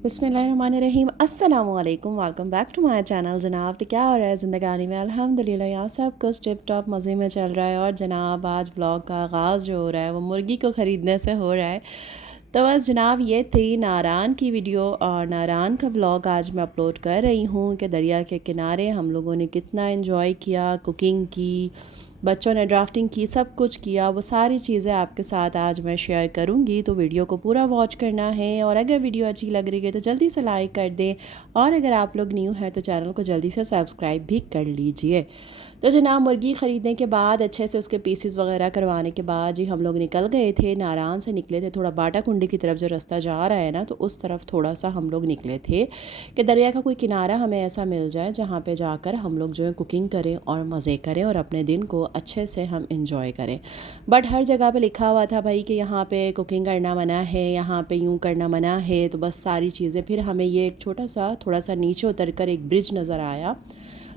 बिस्मिल्लाहिर्रहमानिर्रहीम अस्सलामु अलैकुम welcome back to my channel. जनाब तो क्या हो रहा है ज़िंदगानी में? अल्हम्दुलिल्लाह यहाँ सब कुछ टिप टॉप मज़े में चल रहा है। और जनाब आज व्लॉग का आगाज़ जो हो रहा है वो मुर्गी को ख़रीदने से हो रहा है। तो बस जनाब ये थी नारान की वीडियो और नारान का व्लॉग आज मैं अपलोड कर रही हूँ कि दरिया के किनारे हम लोगों ने कितना एंजॉय किया, कुकिंग की, बच्चों ने ड्राफ्टिंग की, सब कुछ किया। वो सारी चीज़ें आपके साथ आज मैं शेयर करूँगी, तो वीडियो को पूरा वॉच करना है। और अगर वीडियो अच्छी लग रही है तो जल्दी से लाइक कर दें, और अगर आप लोग न्यू हैं तो चैनल को जल्दी से सब्सक्राइब भी कर लीजिए। तो जनाब मुर्गी ख़रीदने के बाद अच्छे से उसके पीसेस वगैरह करवाने के बाद जी हम लोग निकल गए थे। नारान से निकले थे, थोड़ा बाटा कुंडी की तरफ जो रास्ता जा रहा है ना, तो उस तरफ थोड़ा सा हम लोग निकले थे कि दरिया का कोई किनारा हमें ऐसा मिल जाए जहाँ पे जाकर हम लोग जो है कुकिंग करें और मज़े करें और अपने दिन को अच्छे से हम इंजॉय करें। बट हर जगह पे लिखा हुआ था भाई कि यहाँ पे कुकिंग करना मना है, यहाँ पे यूँ करना मना है। तो बस सारी चीज़ें, फिर हमें ये एक छोटा सा थोड़ा सा नीचे उतर कर एक ब्रिज नज़र आया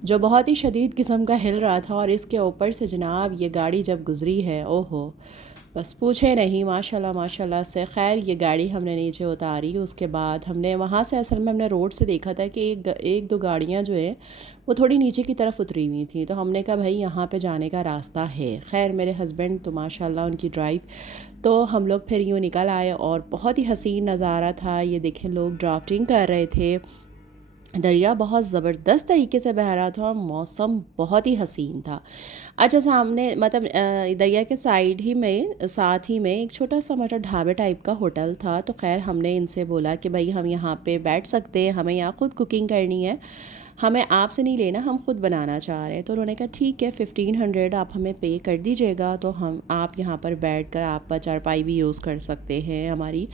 जो बहुत ही शदीद किस्म का हिल रहा था। और इसके ऊपर से जनाब ये गाड़ी जब गुज़री है, ओहो बस पूछे नहीं, माशाल्लाह माशाल्लाह से। खैर ये गाड़ी हमने नीचे उतारी, उसके बाद हमने वहाँ से, असल में हमने रोड से देखा था कि एक दो गाड़ियाँ जो है वो थोड़ी नीचे की तरफ उतरी हुई थी। तो हमने कहा भाई यहाँ पे जाने का रास्ता है। खैर मेरे हस्बैंड तो माशाल्लाह उनकी ड्राइव, तो हम लोग फिर यूँ निकल आए और बहुत ही हसीन नज़ारा था। ये देखें लोग ड्राफ्टिंग कर रहे थे, दरिया बहुत ज़बरदस्त तरीके से बह रहा था और मौसम बहुत ही हसीन था। अच्छा सामने मतलब दरिया के साइड ही में, साथ ही में एक छोटा सा मतलब ढाबे टाइप का होटल था। तो खैर हमने इनसे बोला कि भाई हम यहाँ पे बैठ सकते हैं, हमें यहाँ खुद कुकिंग करनी है, हमें आपसे नहीं लेना, हम खुद बनाना चाह रहे हैं। तो उन्होंने कहा ठीक है 1500 आप हमें पे कर दीजिएगा, तो हम आप यहाँ पर बैठ कर, आप चारपाई भी यूज़ कर सकते हैं हमारी,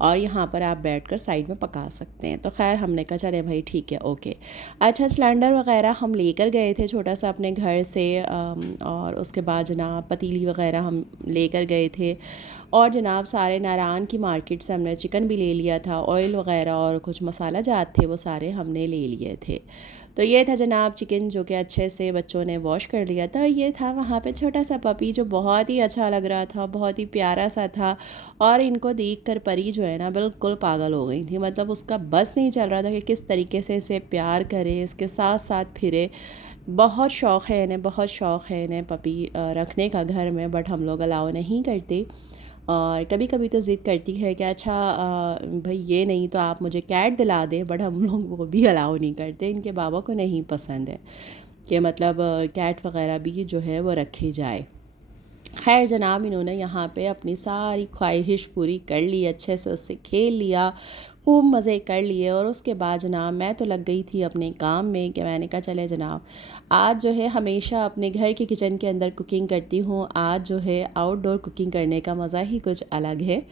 और यहाँ पर आप बैठ कर साइड में पका सकते हैं। तो खैर हमने कहा चले भाई ठीक है ओके। अच्छा सिलेंडर वगैरह हम लेकर गए थे छोटा सा अपने घर से, और उसके बाद जनाब पतीली वगैरह हम लेकर गए थे। और जनाब सारे नारान की मार्केट से हमने चिकन भी ले लिया था, ऑयल वगैरह और कुछ मसाला जात थे वो सारे हमने ले लिए थे। तो ये था जनाब चिकन जो कि अच्छे से बच्चों ने वॉश कर लिया था। ये था वहाँ पे छोटा सा पपी जो बहुत ही अच्छा लग रहा था, बहुत ही प्यारा सा था। और इनको देख कर परी जो है ना बिल्कुल पागल हो गई थी, मतलब उसका बस नहीं चल रहा था कि किस तरीके से इसे प्यार करे, इसके साथ साथ फिरे। बहुत शौक़ है इन्हें, बहुत शौक़ है इन्हें पपी रखने का घर में, बट हम लोग अलाउ नहीं करते। और कभी कभी तो ज़िद करती है कि अच्छा भाई ये नहीं तो आप मुझे कैट दिला दें, बट हम लोग वो भी अलाउ नहीं करते। इनके बाबा को नहीं पसंद है कि मतलब कैट वगैरह भी जो है वो रखी जाए। खैर जनाब इन्होंने यहाँ पे अपनी सारी ख्वाहिश पूरी कर ली, अच्छे से उससे खेल लिया, खूब मज़े कर लिए। और उसके बाद जनाब मैं तो लग गई थी अपने काम में कि मैंने कहा चले जनाब आज जो है, हमेशा अपने घर के किचन के अंदर कुकिंग करती हूँ, आज जो है आउटडोर कुकिंग करने का मज़ा ही कुछ अलग है।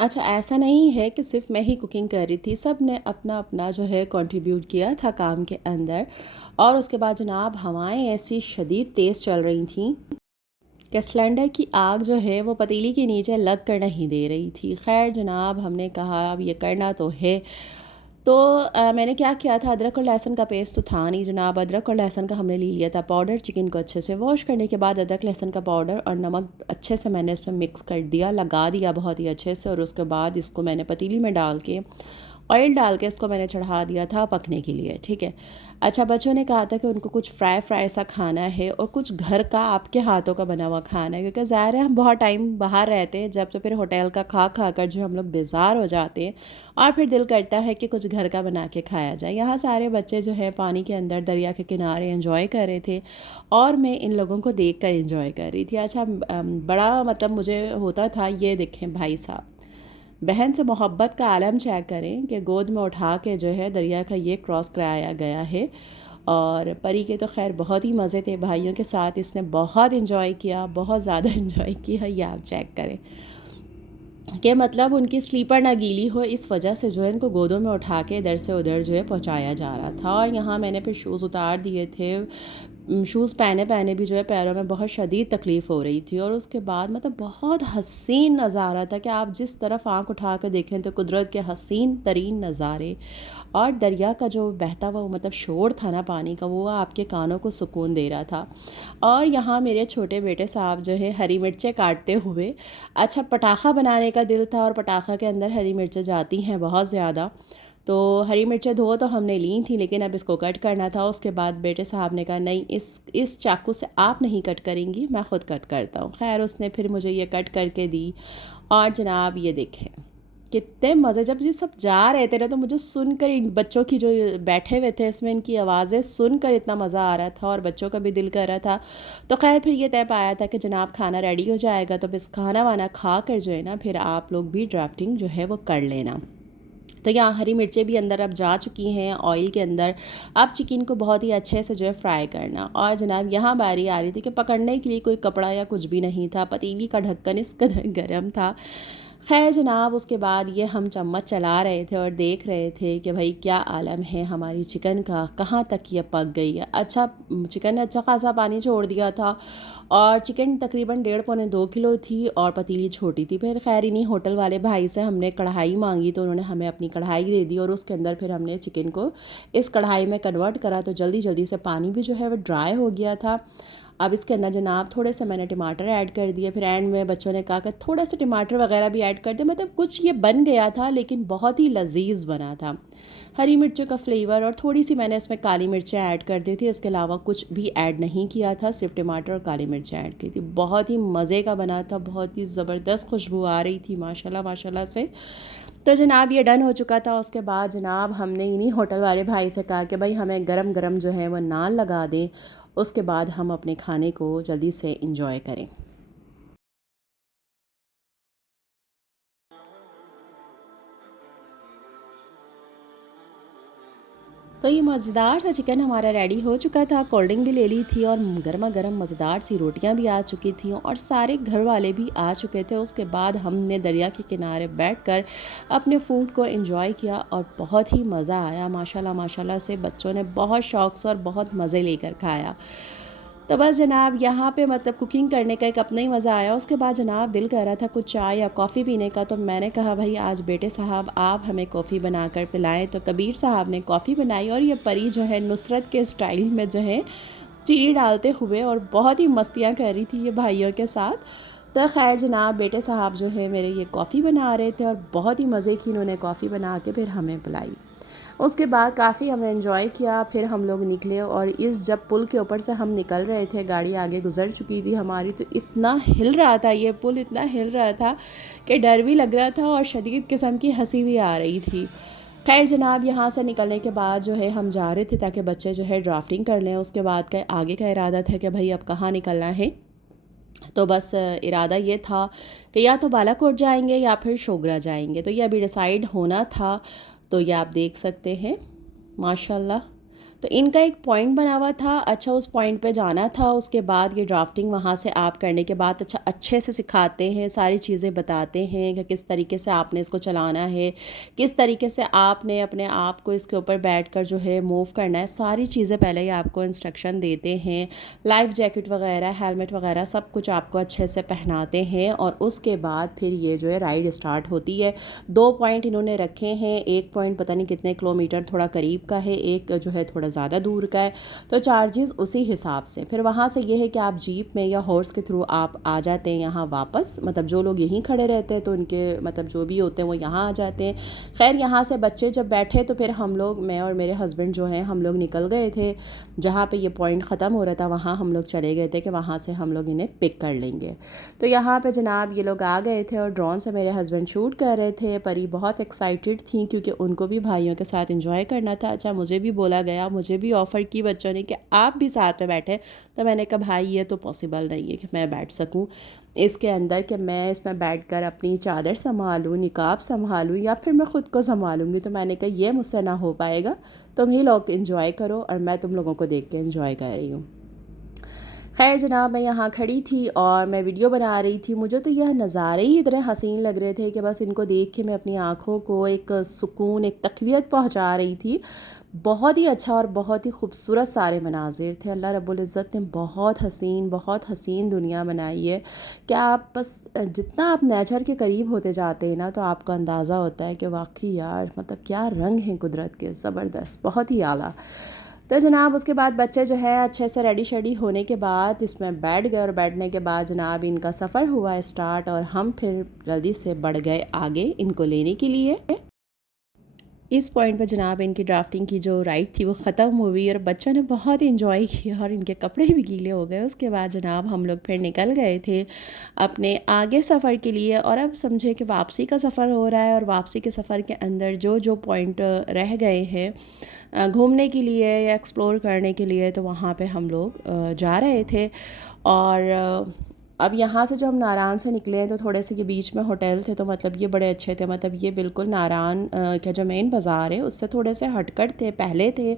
अच्छा ऐसा नहीं है कि सिर्फ मैं ही कुकिंग कर रही थी, सब ने अपना अपना जो है कंट्रीब्यूट किया था काम के अंदर। और उसके बाद जनाब हवाएं ऐसी शदीद तेज़ चल रही थी कि सिलेंडर की आग जो है वो पतीली के नीचे लग कर नहीं दे रही थी। खैर जनाब हमने कहा अब ये करना तो है। तो मैंने क्या किया था, अदरक और लहसुन का पेस्ट तो था नहीं जनाब, अदरक और लहसुन का हमने ले लिया था पाउडर। चिकन को अच्छे से वॉश करने के बाद अदरक लहसुन का पाउडर और नमक अच्छे से मैंने इसमें मिक्स कर दिया, लगा दिया बहुत ही अच्छे से। और उसके बाद इसको मैंने पतीली में डाल के, ऑयल डाल के इसको मैंने चढ़ा दिया था पकने के लिए, ठीक है। अच्छा बच्चों ने कहा था कि उनको कुछ फ्राई फ्राई सा खाना है और कुछ घर का आपके हाथों का बना हुआ खाना है, क्योंकि ज़ाहिर है हम बहुत टाइम बाहर रहते हैं जब, तो फिर होटल का खा खा कर जो हम लोग बेजार हो जाते हैं, और फिर दिल करता है कि कुछ घर का बना के खाया जाए। यहाँ सारे बच्चे जो है पानी के अंदर दरिया के किनारे एंजॉय कर रहे थे और मैं इन लोगों को देख कर एंजॉय कर रही थी। अच्छा बड़ा मतलब मुझे होता था, ये देखें भाई साहब, बहन से मोहब्बत का आलम चेक करें कि गोद में उठा के जो है दरिया का ये क्रॉस कराया गया है। और परी के तो खैर बहुत ही मज़े थे, भाइयों के साथ इसने बहुत इन्जॉय किया, बहुत ज़्यादा इन्जॉय किया। ये आप चेक करें कि मतलब उनकी स्लीपर ना गीली हो, इस वजह से जो है इनको गोदों में उठा के इधर से उधर जो है पहुंचाया जा रहा था। और यहाँ मैंने फिर शूज़ उतार दिए थे, शूज़ पहने पहने भी जो है पैरों में बहुत शदीद तकलीफ़ हो रही थी। और उसके बाद मतलब बहुत हसीन नज़ारा था कि आप जिस तरफ आँख उठा कर देखें तो कुदरत के हसीन तरीन नज़ारे, और दरिया का जो बहता हुआ मतलब शोर था ना पानी का, वो आपके कानों को सुकून दे रहा था। और यहाँ मेरे छोटे बेटे साहब जो है हरी मिर्चें काटते हुए, अच्छा पटाखा बनाने का दिल था और पटाखा के अंदर हरी मिर्चें जाती हैं बहुत ज़्यादा, तो हरी मिर्चें धो तो हमने ली थी, लेकिन अब इसको कट करना था। उसके बाद बेटे साहब ने कहा नहीं, इस चाकू से आप नहीं कट करेंगी, मैं ख़ुद कट करता हूँ। खैर उसने फिर मुझे ये कट करके दी। और जनाब ये देखें कितने मज़े, जब ये सब जा रहे थे ना तो मुझे सुनकर, इन बच्चों की जो बैठे हुए थे इसमें, इनकी आवाज़ें सुनकर इतना मज़ा आ रहा था और बच्चों का भी दिल कर रहा था। तो खैर फिर ये तय पाया था कि जनाब खाना रेडी हो जाएगा, तो बस खाना वाना खा कर जो है ना फिर आप लोग भी ड्राफ्टिंग जो है वो कर लेना। तो यहाँ हरी मिर्चें भी अंदर अब जा चुकी हैं ऑयल के अंदर। अब चिकन को बहुत ही अच्छे से जो है फ्राई करना। और जनाब यहाँ बारी आ रही थी कि पकड़ने के लिए कोई कपड़ा या कुछ भी नहीं था, पतीली का ढक्कन इस कदर गर्म था। खैर जनाब उसके बाद ये हम चम्मच चला रहे थे और देख रहे थे कि भाई क्या आलम है हमारी चिकन का, कहाँ तक ये पक गई है। अच्छा चिकन ने अच्छा खासा पानी छोड़ दिया था और चिकन तकरीबन 1.5 पौने 2 किलो थी और पतीली छोटी थी। फिर खैर इन्हीं होटल वाले भाई से हमने कढ़ाई मांगी तो उन्होंने हमें अपनी कढ़ाई दे दी और उसके अंदर फिर हमने चिकन को इस कढ़ाई में कन्वर्ट करा, तो जल्दी जल्दी से पानी भी जो है वो ड्राई हो गया था। अब इसके अंदर जनाब थोड़े से मैंने टमाटर ऐड कर दिए। फिर एंड में बच्चों ने कहा कि थोड़ा सा टमाटर वगैरह भी ऐड कर दे। मतलब कुछ ये बन गया था लेकिन बहुत ही लजीज बना था। हरी मिर्चों का फ्लेवर और थोड़ी सी मैंने इसमें काली मिर्चें ऐड कर दी थी, इसके अलावा कुछ भी ऐड नहीं किया था, सिर्फ टमाटर और काली मिर्चें ऐड की थी। बहुत ही मज़े का बना था, बहुत ही ज़बरदस्त खुशबू आ रही थी माशाल्लाह माशाल्लाह से। तो जनाब ये डन हो चुका था। उसके बाद जनाब हमने इन्हीं होटल वाले भाई से कहा कि भाई हमें गरम गरम जो है वो नान लगा दें, उसके बाद हम अपने खाने को जल्दी से इंजॉय करें। तो ये मज़ेदार सा चिकन हमारा रेडी हो चुका था, कोल्ड ड्रिंक भी ले ली थी और गर्मा गर्म मज़ेदार सी रोटियां भी आ चुकी थी और सारे घर वाले भी आ चुके थे। उसके बाद हमने दरिया के किनारे बैठकर अपने फूड को एंजॉय किया और बहुत ही मज़ा आया माशाल्लाह माशाल्लाह से। बच्चों ने बहुत शौक़ से और बहुत मज़े लेकर खाया। तो बस जनाब यहाँ पे मतलब कुकिंग करने का एक अपना ही मज़ा आया। उसके बाद जनाब दिल कर रहा था कुछ चाय या कॉफ़ी पीने का, तो मैंने कहा भाई आज बेटे साहब आप हमें कॉफ़ी बना कर पिलाएं। तो कबीर साहब ने कॉफ़ी बनाई और ये परी जो है नुसरत के स्टाइल में जो है चीनी डालते हुए और बहुत ही मस्तियाँ कर रही थी ये भाइयों के साथ। तो खैर जनाब बेटे साहब जो है मेरे ये कॉफ़ी बना रहे थे और बहुत ही मज़े की इन्होंने कॉफ़ी बना के फिर हमें पिलाई। उसके बाद काफ़ी हमने एंजॉय किया। फिर हम लोग निकले और इस जब पुल के ऊपर से हम निकल रहे थे, गाड़ी आगे गुजर चुकी थी हमारी, तो इतना हिल रहा था ये पुल, इतना हिल रहा था कि डर भी लग रहा था और शदीद किस्म की हंसी भी आ रही थी। खैर जनाब यहाँ से निकलने के बाद जो है हम जा रहे थे ताकि बच्चे जो है ड्राफ्टिंग कर लें। उसके बाद का आगे का इरादा था कि भाई अब कहाँ निकलना है। तो बस इरादा ये था कि या तो बालाकोट जाएंगे या फिर शोगरा जाएंगे, तो ये अभी डिसाइड होना था। तो ये आप देख सकते हैं माशाल्लाह। तो इनका एक पॉइंट बना हुआ था, अच्छा उस पॉइंट पे जाना था। उसके बाद ये ड्राफ्टिंग वहाँ से आप करने के बाद अच्छा अच्छे से सिखाते हैं, सारी चीज़ें बताते हैं कि किस तरीके से आपने इसको चलाना है, किस तरीके से आपने अपने आप को इसके ऊपर बैठकर जो है मूव करना है, सारी चीज़ें पहले ही आपको इंस्ट्रक्शन देते हैं। लाइफ जैकेट वगैरह, हेलमेट वगैरह सब कुछ आपको अच्छे से पहनाते हैं और उसके बाद फिर ये जो है राइड स्टार्ट होती है। 2 पॉइंट इन्होंने रखे हैं, एक पॉइंट पता नहीं कितने किलोमीटर थोड़ा करीब का है, एक जो है थोड़ा ज़्यादा दूर का है। तो चार्जेस उसी हिसाब से। फिर वहाँ से ये है कि आप जीप में या हॉर्स के थ्रू आप आ जाते हैं यहाँ वापस, मतलब जो लोग यहीं खड़े रहते हैं तो उनके मतलब जो भी होते हैं वो यहाँ आ जाते हैं। खैर यहाँ से बच्चे जब बैठे तो फिर हम लोग, मैं और मेरे हस्बैंड जो हैं, हम लोग निकल गए थे। जहाँ पे ये पॉइंट ख़त्म हो रहा था वहाँ हम लोग चले गए थे कि वहाँ से हम लोग इन्हें पिक कर लेंगे। तो यहाँ पे जनाब ये लोग आ गए थे और ड्रोन से मेरे हस्बैंड शूट कर रहे थे। परी बहुत एक्साइटेड थी क्योंकि उनको भी भाइयों के साथ एंजॉय करना था। अच्छा मुझे भी बोला गया, मुझे भी ऑफ़र की बच्चों ने कि आप भी साथ में बैठे। तो मैंने कहा भाई ये तो पॉसिबल नहीं है कि मैं बैठ सकूं इसके अंदर, कि मैं इसमें बैठकर अपनी चादर संभालूं, निकाब संभालूं या फिर मैं ख़ुद को संभालूंगी। तो मैंने कहा ये मुझसे ना हो पाएगा, तुम ही लोग एंजॉय करो और मैं तुम लोगों को देख के एंजॉय कर रही हूँ। खैर जनाब, मैं यहाँ खड़ी थी और मैं वीडियो बना रही थी। मुझे तो यह नज़ारे ही इतने हसीन लग रहे थे कि बस इनको देख के मैं अपनी आँखों को एक सुकून, एक तक़वियत पहुँचा रही थी। बहुत ही अच्छा और बहुत ही खूबसूरत सारे मनाज़िर थे। अल्लाह रब्बुल इज़्ज़त ने बहुत हसीन दुनिया बनाई है कि आप बस जितना आप नेचर के करीब होते जाते हैं ना, तो आपको अंदाज़ा होता है कि वाक़ई यार मतलब क्या रंग हैं कुदरत के, ज़बरदस्त, बहुत ही आला। तो जनाब उसके बाद बच्चे जो है अच्छे से रेडी शेडी होने के बाद इसमें बैठ गए और बैठने के बाद जनाब इनका सफ़र हुआ स्टार्ट और हम फिर जल्दी से बढ़ गए आगे इनको लेने के लिए। इस पॉइंट पे जनाब इनकी ड्राफ्टिंग की जो राइड थी वो ख़त्म हुई और बच्चों ने बहुत इन्जॉय किया और इनके कपड़े भी गीले हो गए। उसके बाद जनाब हम लोग फिर निकल गए थे अपने आगे सफ़र के लिए। और अब समझे कि वापसी का सफ़र हो रहा है और वापसी के सफ़र के अंदर जो जो पॉइंट रह गए हैं घूमने के लिए या एक्सप्लोर करने के लिए, तो वहाँ पे हम लोग जा रहे थे। और अब यहाँ से जो हम नारायण से निकले हैं तो थोड़े से ये बीच में होटल थे, तो मतलब ये बड़े अच्छे थे। मतलब ये बिल्कुल नारायण का जो मेन बाज़ार है उससे थोड़े से हटकर थे, पहले थे।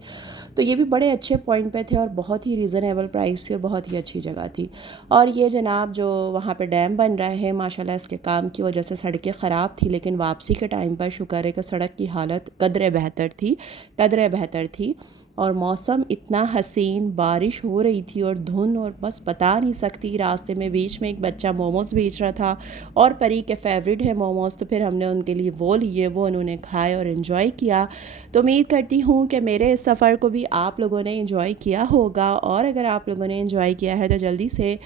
तो ये भी बड़े अच्छे पॉइंट पे थे और बहुत ही रीज़नेबल प्राइस थी और बहुत ही अच्छी जगह थी। और ये जनाब जो वहाँ पे डैम बन रहा है माशाल्लाह, इसके काम की वजह से सड़कें ख़राब थी, लेकिन वापसी के टाइम पर शुक्र है कि सड़क की हालत कदरे बेहतर थी। और मौसम इतना हसीन, बारिश हो रही थी और धुंध, और बस बता नहीं सकती। रास्ते में बीच में एक बच्चा मोमोज़ बेच रहा था और परी के फेवरेट है मोमोज़, तो फिर हमने उनके लिए वो लिए, वो उन्होंने खाए और इन्जॉय किया। तो उम्मीद करती हूँ कि मेरे इस सफ़र को भी आप लोगों ने इन्जॉय किया होगा। और अगर आप लोगों ने इन्जॉय किया है तो जल्दी से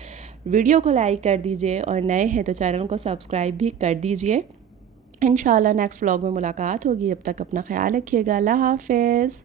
वीडियो को लाइक कर दीजिए और नए हैं तो चैनल को सब्सक्राइब भी कर दीजिए। इंशाल्लाह नेक्स्ट व्लॉग में मुलाकात होगी। अब तक अपना ख्याल रखिएगा। अल्लाह हाफ़िज़।